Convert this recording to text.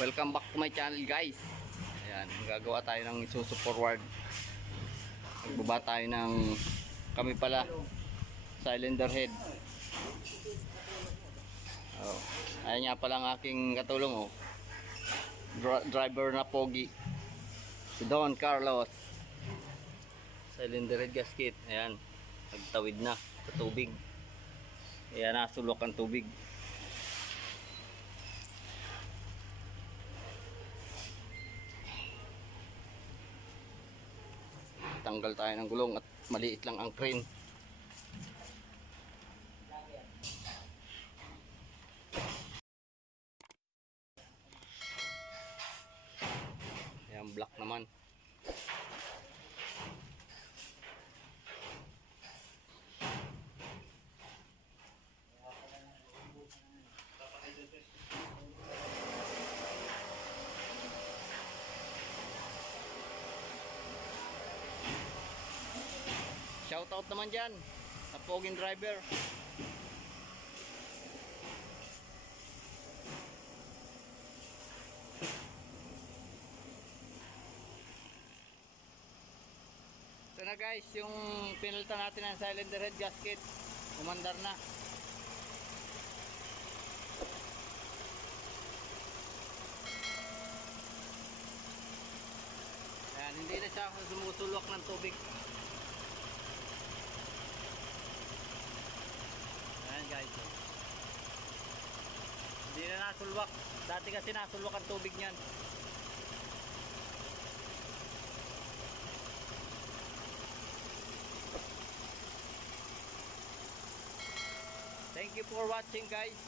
Welcome back to my channel, guys. Ayan, gagawa tayo ng Isuzu forward. Magbaba tayo ng kami pala cylinder head. Oh, ayan nga pala ang aking katulong, oh. Driver na pogi, si Don Carlos. Cylinder head gasket. Ayan, nagtawid na sa tubig. Ayan, nasulok ang tubig. Tanggal tayo ng gulong at maliit lang ang crane. Ayan, black naman. Shoutout naman dyan sa poging driver. Ito na guys, yung pinalitan natin ng cylinder head gasket. Umandar na. Ayan, hindi na siya sumusulok ng tubig. Ayan guys, hindi na nasulwak. Dati kasi nasulwak ang tubig niyan. Thank you for watching, guys.